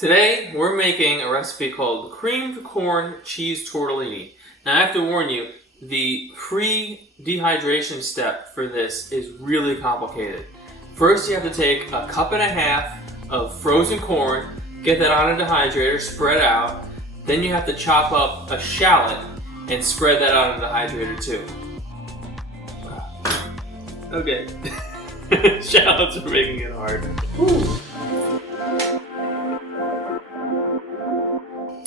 Today, we're making a recipe called creamed corn cheese tortellini. Now, I have to warn you, the pre-dehydration step for this is really complicated. First, you have to take a cup and a half of frozen corn, get that on a dehydrator, spread out. Then you have to chop up a shallot and spread that out on a dehydrator too. Okay. Shallots are making it hard. Whew.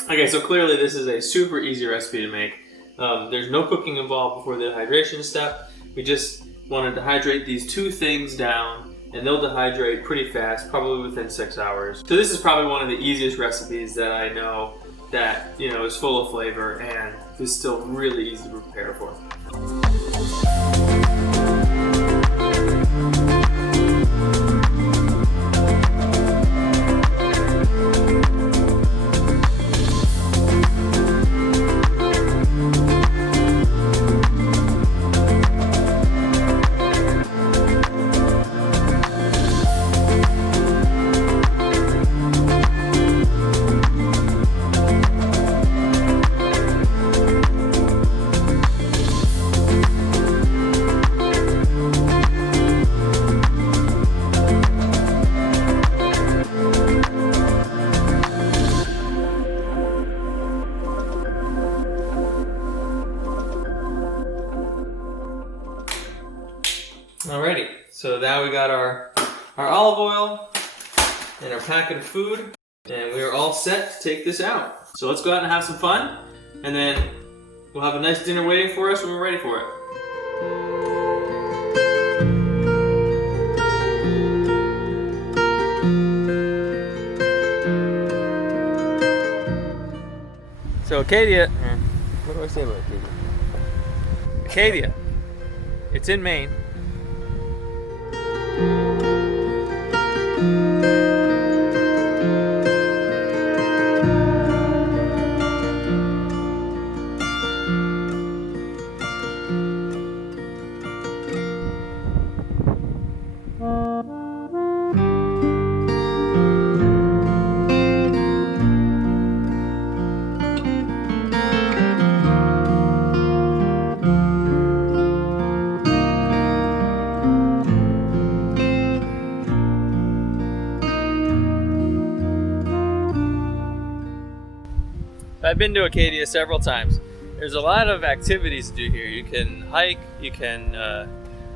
Okay, so clearly this is a super easy recipe to make. There's no cooking involved before the dehydration step. We just want to dehydrate these two things down, and they'll dehydrate pretty fast, probably within 6 hours. So this is probably one of the easiest recipes that I know that, is full of flavor and is still really easy to prepare for. Alrighty, so now we got our olive oil and our packet of food, and we are all set to take this out. So let's go out and have some fun, and then we'll have a nice dinner waiting for us when we're ready for it. So Acadia, what do I say about Acadia? Acadia, it's in Maine. I've been to Acadia several times. There's a lot of activities to do here. You can hike, you can,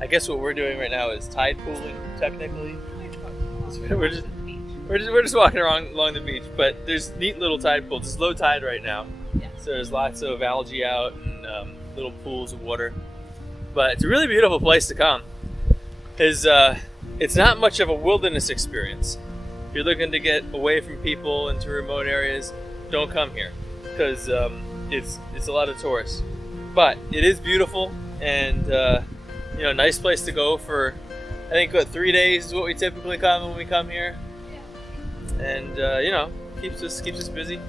I guess what we're doing right now is tide pooling, technically. We're just walking along the beach, but there's neat little tide pools. It's low tide right now, so there's lots of algae out and little pools of water. But it's a really beautiful place to come. It's not much of a wilderness experience. If you're looking to get away from people into remote areas, don't come here, because it's a lot of tourists. But it is beautiful, and nice place to go for, I think, 3 days is what we typically come when we come here. And keeps us busy.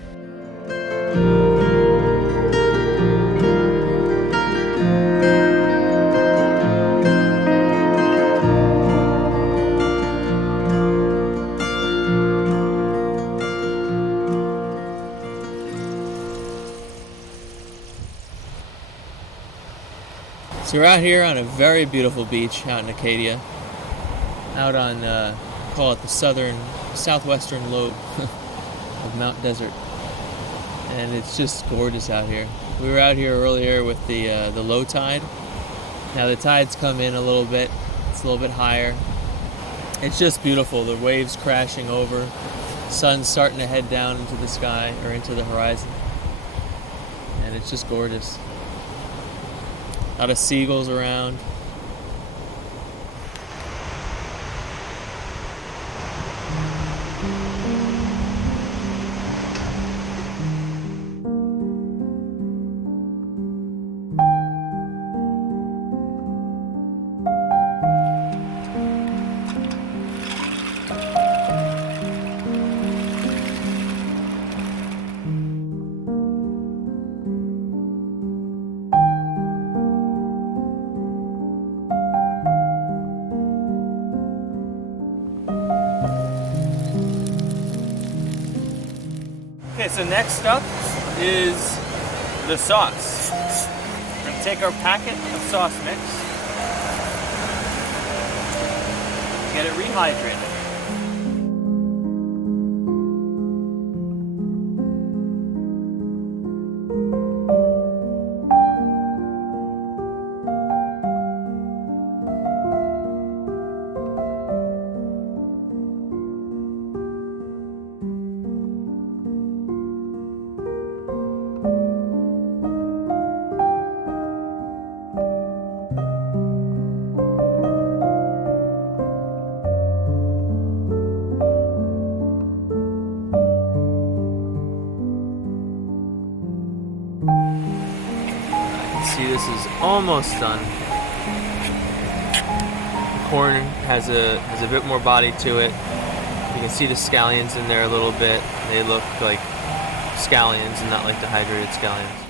So we're out here on a very beautiful beach out in Acadia, out on, call it the southwestern lobe of Mount Desert, and it's just gorgeous out here. We were out here earlier with the low tide. Now the tide's come in a little bit, it's a little bit higher. It's just beautiful, the waves crashing over, sun's starting to head down into the sky, or into the horizon, and it's just gorgeous. A lot of seagulls around. Okay, so next up is the sauce. We're gonna take our packet of sauce mix, get it rehydrated. See, this is almost done. Corn has a bit more body to it. You can see the scallions in there a little bit. They look like scallions and not like dehydrated scallions.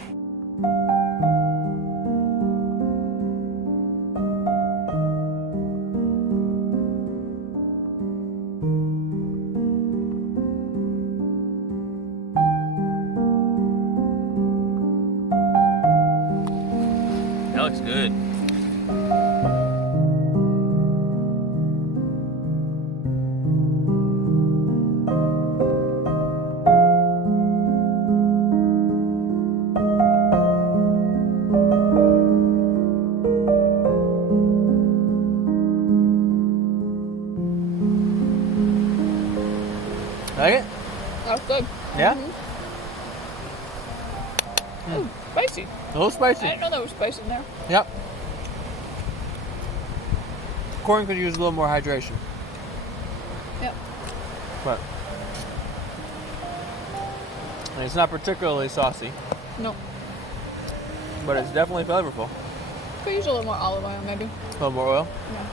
That looks good. Like it? That was good. Yeah? Oh, spicy. A little spicy. I didn't know there was spice in there. Yep. Corn could use a little more hydration. Yep. But and it's not particularly saucy, No. but it's definitely flavorful. Could use a little more olive oil, maybe. A little more oil. Yeah.